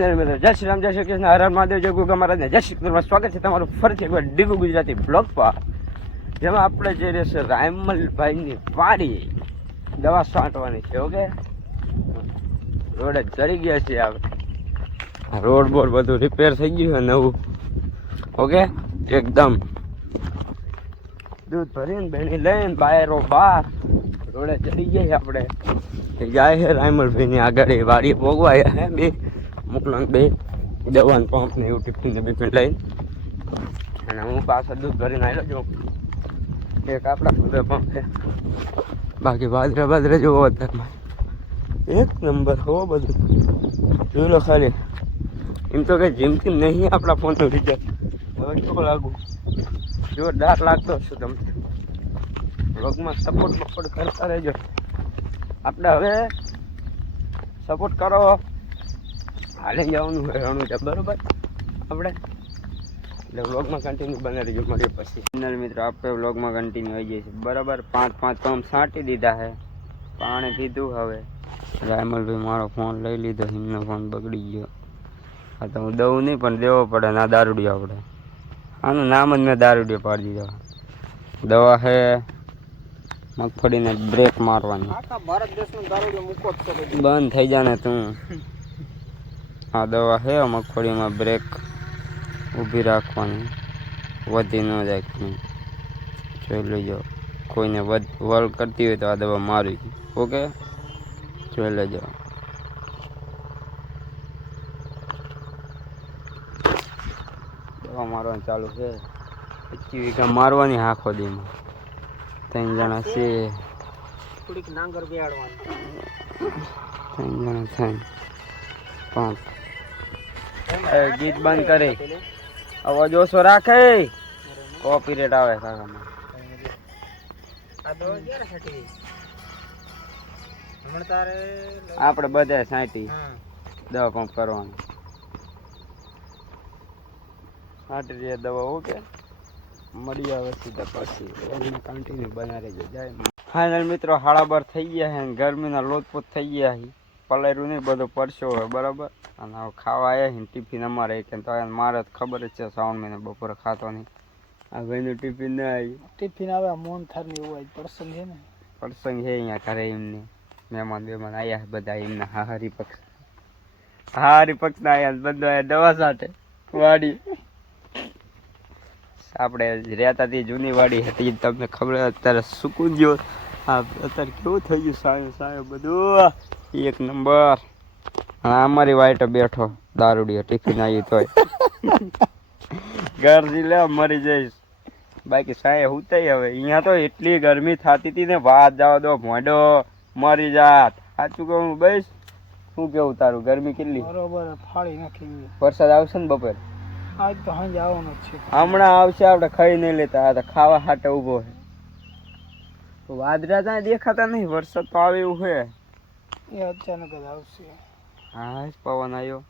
જય શ્રી રામ, જય શ્રી કૃષ્ણ, હર હર મહાદેવ, જય ગોગા મહારાજ, જય શ્રી કૃષ્ણ. સ્વાગત છે તમારું ફરીથી એકવાર ડીગુ ગુજરાતી બ્લોગ પર, જેમાં આપણે જઈ રહ્યા છે રાયમલભાઈની વાડી દવા છાંટવાની છે. ઓકે, રોડે ચડી ગયા છીએ આપણે. રોડ બોર્ડ બધું રિપેર થઈ ગયું છે નવું. ઓકે, એકદમ દૂધ ભરીને બેણી લઈને બાયરો બાર રોડે ચડી ગયા આપણે. જાય છે રાયમલભાઈની આગળ વાડી ભોગવાયા હે બે મોકલો બે દવાનું પંપ ને એવું ટિફિન ને બિફિન લઈને, અને હું પાછળ દૂધ ભરીને આવ્યો છું. એક આપણા બે પંપ છે, બાકી બાદરા જોવો અત્યારમાં એક નંબર હો બધું. જોઈ લો ખાલી, એમ તો કંઈ જીમથી નહીં આપણા ફોનનો રિચાર્જ. હવે કેવો લાગુ, જોરદાર લાગતો હશે તમને. વ્લોગમાં સપોર્ટ કરતા રહેજો. આપણે હવે સપોર્ટ કરો, હાલે જવાનું હોય રણું છે બરોબર આપણે, એટલે વ્લોગમાં કન્ટિન્યુ બને રહીજો. મળીએ પછી મિત્રો, આપણે વ્લોગમાં કન્ટિન્યુ આવી જઈએ છીએ બરાબર. 5 પંપ છાંટી દીધા છે, પાણી પીધું. હવે રાયમલભાઈ મારો ફોન લઈ લીધો, એમનો ફોન બગડી ગયો. હા તો હું દઉં નહીં, પણ દેવો પડે. ના દારૂડિયો આપણે, આનું નામ જ મેં દારૂડિયો પાડી દીધો. દવા છે મગફળીને બ્રેક મારવાની. ભારત દેશનો દારૂડિયો મૂકો બંધ થઈ જાય ને તું. આ દવા છે મગફળીમાં બ્રેક ઊભી રાખવાની, વધી ન જાય. જોઈ લેજો, કોઈને વલ કરતી હોય તો આ દવા મારી. ઓકે, જોઈ લેજો. દવા મારવાની ચાલુ છે. 25 વીઘા મારવાની આખો દીમાં. 3 જણા છે, થોડીક નાંગર બેહાડવાની. 3 જણા થાય. 5 ગીત બંધ કરે, અવાજ ઓછો રાખે, કોપીરેટ આવે કાકામાં. આપણે બધા 60 દવા પંપ કરવાનું. 60 દવા. ઓકે, મળી આવે સીધા પછી કન્ટિન્યુ બના રહેજો. જાય ફાઇનલ મિત્રો, 12:30 થઈ ગયા છે, ગરમીના લોટપોટ થઈ ગયા છે. પલાયરું નહીં, બધો પરસો હોય બરાબર. અને હવે ખાવા આવ્યા છે. ટિફિન અમારે એક તો મારે ખબર જ છે, 3 મહિને બપોરે ખાતો નહીં. આ ભાઈનું ટિફિન ના આવ્યું. ટિફિન આવે મોન થારની એવું હોય. પ્રસંગ છે ને, પ્રસંગ છે અહીંયા ઘરે. એમને મહેમાન આવ્યા બધા, એમના હરિપક્ષના આવ્યા બધા દવા સાથે વાડી. આપણે રહેતા હતી જૂની વાડી હતી, તમને ખબર. અત્યારે સુકૂન ગયો. હા, અત્યારે કેવું થઈ ગયું, સાયો બધું એક નંબર. હા, અમારી વાઈટે બેઠો દારૂડિયો, ટિફિન આવી તોય ઘર લે મરી જઈશ. બાકી સાય હુતાય. હવે અહીંયા તો એટલી ગરમી થતી હતી ને, વાત જવા દો, મોઢો મરી જાત. સાચું કહું બસ. શું કેવું તારું, ગરમી કેટલી? બરોબર ફાળી નાખી. વરસાદ આવશે ને બપોર? આજ તો સાંજે આવવાનો છે. હમણાં આવશે. આપણે ખાઈ નહીં લેતા, આ તો ખાવા હાટે ઊભો છે. વાદળા ત્યાં દેખાતા નહીં, વરસાદ તો આવે એવું છે. એ અચાનક જ આવશે. હા, પવન આવ્યો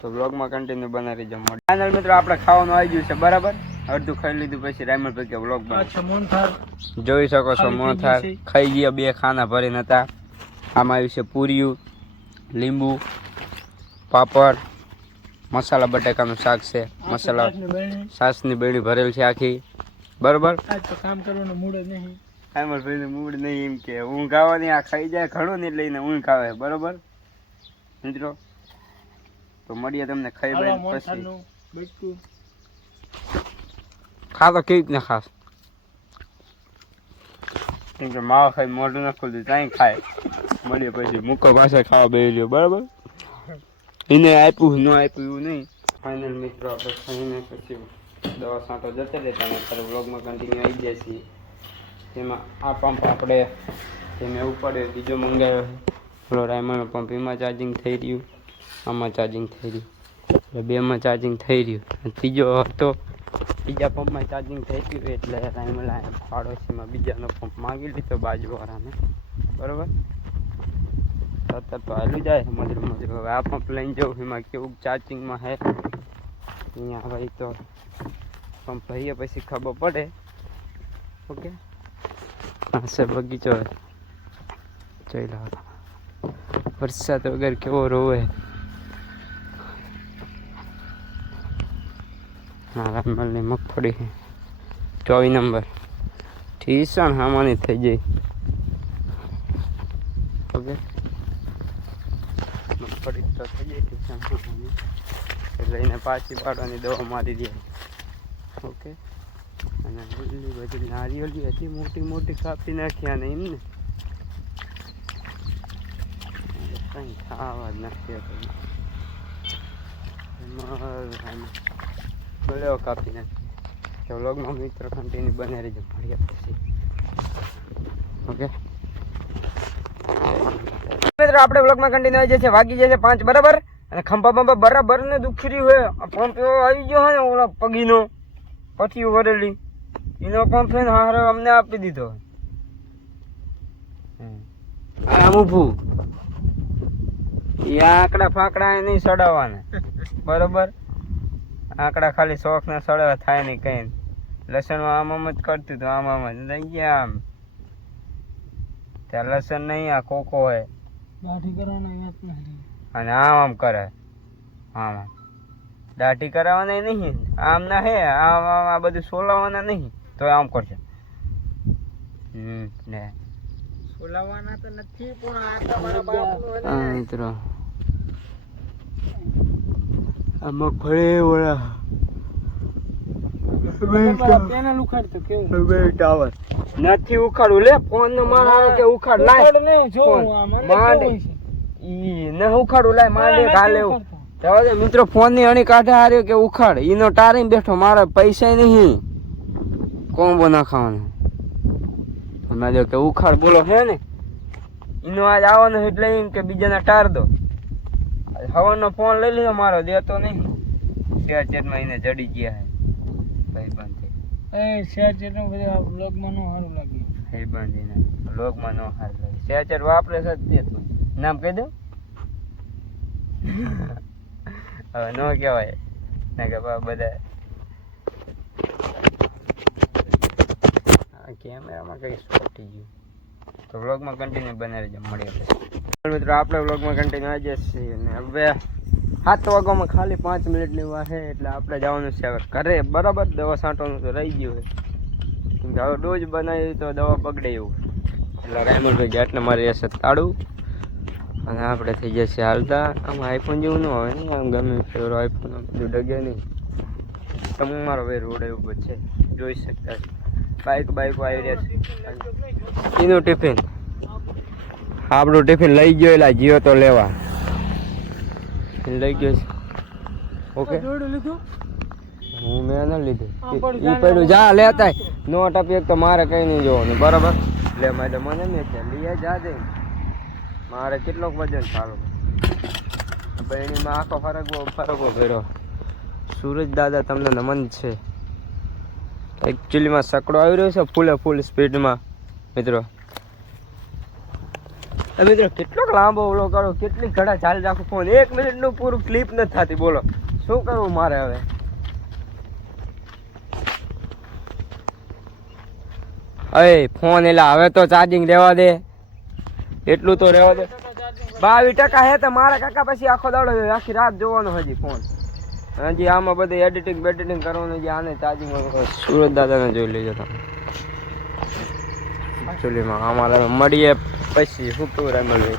તો બ્લોગમાં કન્ટિન્યુ બના રહી જાવ. ફાઇનલ મિત્રો, આપણે ખાવાનું આવી ગયું છે બરાબર. અડધું ખાઈ લીધું પછી રાયમલભાઈ કે બ્લોગ બને. જોઈ શકો છો, મોહનથાળ ખાઈ ગયા. 2 ખાના ભરીને હતા. આમાં આવ્યું છે પૂરીયું, લીંબુ, પાપડ, મસાલા બટાકાનું શાક છે, મસાલા છાસની બેડી ભરેલ છે આખી બરોબર. આજ તો કામ કરવાનું મૂડ જ નહીં. રાયમલભાઈનું મૂડ નહીં, એમ કે ઊંઘ આવવાની. આ ખાઈ જાય ઘણું ને લઈને ઊંઘ આવે બરોબર મિત્રો. તો મળીએ તમને ખાઈ બાઈ પછી. ખા તો કેવી રીતના ખાસ, કેમ કે માવા ખાઈ મોઢું ન ખોલતું ત્યાં ખાય. મળીએ પછી મૂકો પાછા ખાવા બેસી લ્યો બરાબર. એને આપ્યું ન આપ્યું એવું નહીં. ફાઇનલ મિત્રો, આપણે ખાઈને પછી દવા છાંટો જતા રહેતા અને અત્યારે વ્લોગમાં કન્ટિન્યુ આવી જાય છીએ. તેમાં આ પંપ આપણે મેં ઉપાડ્યો, બીજો મંગાવ્યો છે. પેલો રાયમલનો પંપ, એમાં ચાર્જિંગ થઈ રહ્યું, આમાં ચાર્જિંગ થઈ રહ્યું, એટલે 2માં ચાર્જિંગ થઈ રહ્યું. ત્રીજો હતો, બીજા પંપમાં ચાર્જિંગ થઈ ગયું. એટલે રાયમલ પાડોશીમાં બીજાનો પંપ માગી લીધો બાજુવાળાને બરાબર. અત્યારે તો હાલું જાય મજરું. હવે આ પંપ લઈને જવું, એમાં કેવું ચાર્જિંગમાં છે અહીંયા. હવે તો પંપ ભરીએ પછી ખબર પડે. ઓકે, હા છે બગીચો જોઈ લો. વરસાદ વગર કેવો રોવે. રામલની મગફળી 24 નંબર ઠીસણ હામાની થઈ જાય. ઓકે મગફળી તો થઈ જાય ઠીસણ હામાની લઈને પાછી પાડવાની દવા મારી દે. ઓકે અને લીલી બધી નારિયેળી હતી મોટી મોટી કાપી નાખી અને એમને કંઈ ખાવા જ નથી ગળ્યો કાપી નાખી. તો વ્લોગમાં મિત્રો કન્ટિન્યુ બને રહેજો. મળીએ પછી. ઓકે મિત્રો આપણે વ્લોગમાં કન્ટિન્યુ આવી જશે. વાગી જશે 5 બરાબર અને ખંભા બંભા બરાબર ને દુખી રહ્યું હોય. પંપ એવો આવી ગયો હોય ને ઓલા પગીનો પછી વરેલી એનો પંપ છે ને હારે અમને આપી દીધો. આમ ઊભું એ આંકડા ફાંકડા નહીં સડાવવાના બરોબર. આંકડા ખાલી શોખ ના સડાવવા થાય નહીં કઈ. લસણ આમ આમ જ કરતું હતું આમ જ થઈ ગયા આમ. ત્યાં લસણ નહીં આ કોકો હોય અને આમ કરે. આમ દાઢી કરાવવાના નહીં આમ ના હે આમ આમ આ બધું સોલાવવાના નહીં તો આમ કરશે. ને સોલાવવાના તો નથી પણ આ તમારા બાપનું હે મિત્રો. આ મગફળી ઓળા પેનલ ઉખાડતો કેવું બે ટાવર નથી ઉખાડું લે ફોન નો માર આવે કે ઉખાડ લાય માંડ ઈ ન ઉખાડું લાય માંડે ગાલે જવા મિત્રો. ફોન ની અણી કાઢે હાર્યો કે ઉખાડ ઈનો ટારી બેઠો મારા પૈસા નહીં કોમ્બો નાખવાનો. મેં જો કે ઉખાડ બોલો હે ને ઈનો આજ આવવાનો એટલે એમ કે બીજાના ટાર દો. હવાનો ફોન લઈ લીધો મારો દેતો નહીં. શેરચેટમાં એને જડી ગયા હે ભાઈબંધ. શેરચેટનું બધું બ્લોગમાં નો સારું લાગે. ભાઈબંધ એને બ્લોગમાં નો સારું લાગે. શેરચેટ વાપરે છે તે તું નામ કહી દઉં હવે નો કહેવાય ને કે બધા કેમેરામાં કઈ છોટી ગયું. તો વ્લોગમાં કન્ટિન્યુ બનાવી રહેજો. મળીએ મિત્રો આપણે વ્લોગમાં કન્ટિન્યુ આવી જશે. અને હવે 7 વાગ્યામાં ખાલી 5 મિનિટની વાર છે એટલે આપણે જવાનું છે હવે ઘરે બરાબર. દવા છાંટવાનું તો રહી ગયું છે કેમ કે હવે ડોઝ બનાવી તો દવા બગડે એવું એટલે રાયમલભાઈ ગેટને મારી રહેશે તાળું અને આપણે થઈ જશે હાલતા. આમાં આઈફોન જેવું ન હોય ને આમ ગમે ફેવરો આઈફોન બધું ડગે નહીં. તમારો ભાઈ રોડ એવું છે જોઈ શકતા છો. બાઈક આવી રહ્યા છે. એનું ટિફિન આપણું ટિફિન લઈ ગયો એલા જીઓ તો લેવા લઈ ગયો છે. ઓકે હું મેં ન લીધું એ પડ્યું જા લેતા નો ટપી એક તો મારે કઈ નહીં જોવાનું બરાબર. લે મારે મને મેં છે લઈએ જા દે મારે કેટલોક વજન સારું બહેણીમાં આખો ફરકવો ભર્યો. સુરજ દાદા તમને નમન છે. એકચ્યુઅલીમાં સકડો આવી રહ્યો છે ફૂલે ફૂલ સ્પીડમાં મિત્રો. મિત્રો કેટલોક લાંબો ઓલો કરો કેટલી ઘડા ચાલી રાખું ફોન 1 મિનિટનું પૂરું ક્લિપ નથી થતી. બોલો શું કરવું મારે હવે. અરે ફોન એલા હવે તો ચાર્જિંગ રહેવા દે એટલું તો રહેવા દે. 22% હે તો મારા કાકા પછી આખો દાડો આખી રાત જોવાનો હજી ફોન. હજી આમાં બધી એડિટિંગ કરવાનું જે આને ચાર્જિંગ સુરત દાદાને જોઈ લેજો તમે. એકચ્યુઅલીમાં અમારે મળીએ પછી શું કહું રામલભાઈ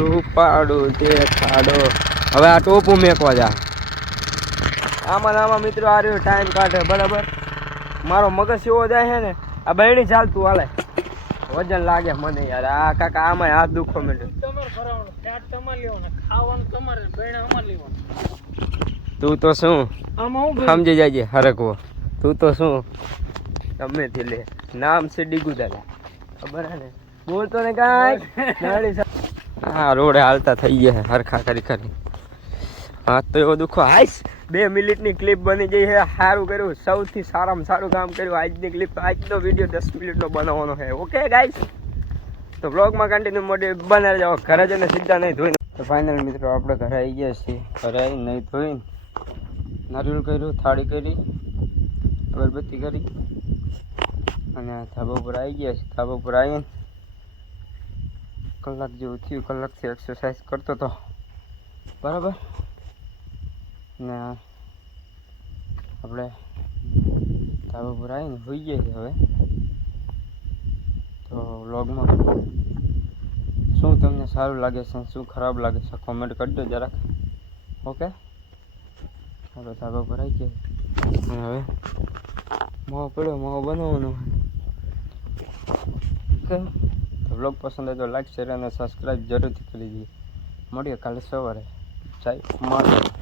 રૂપાડું દેખાડો. હવે આ ટોપું મેકવા જા આમાં મિત્રો આ રહ્યો ટાઈમ કાઢે બરાબર. મારો મગજ એવો જાય છે ને આ બહેણી ચાલતું હાલે વજન લાગે મને યાર. આ કાકા આમાં હાથ દુખો તું તો શું સમજી જાય હરકવો. તું તો શું ગમે તે લે નામ છે ડીગુ દાદા ખબર હે ને બોલતો ને કાંઈ. હા રોડે હાલતા થઈ ગયા હરખા કરી હાથ તો એવો દુખો. હાઈશ 2 મિનિટની ક્લિપ બની ગઈ છે. સારું કર્યું સૌથી સારામાં સારું કામ કર્યું. આજની ક્લિપ આજનો વિડીયો 10 મિનિટનો બનાવવાનો છે. ઓકે ગાઈસ તો બ્લોગમાં કન્ટિન્યુ મોડે બનાવી જાઓ. ઘરે જઈને સીધા નહીં ધોઈને. તો ફાઇનલ મિત્રો આપણે ઘરે આવી ગયા છીએ. ઘરે આવી નહીં ધોઈને નારિયેળ કર્યું થાળી કરી અગરબત્તી કરી અને ધાબા ઉપર આવી ગયા છીએ. ધાબા ઉપર આવીને કલાક જેવું થયું. કલાકથી એક્સરસાઇઝ કરતો હતો બરાબર ને આપણે ધાબા પર આવીને હોઈ ગયા છે હવે. તો વ્લોગમાં શું તમને સારું લાગે છે શું ખરાબ લાગે છે કોમેન્ટ કરજો જરાક. ઓકે આપણે ધાબા પર આવી ગયા અને હવે માવો પડ્યો, માવો બનાવવાનો. ઓકે તો વ્લોગ પસંદ આવે તો લાઈક શેર અને સબસ્ક્રાઈબ જરૂરથી કરી દઈએ. મળીએ કાલે સવારે. જય માતા.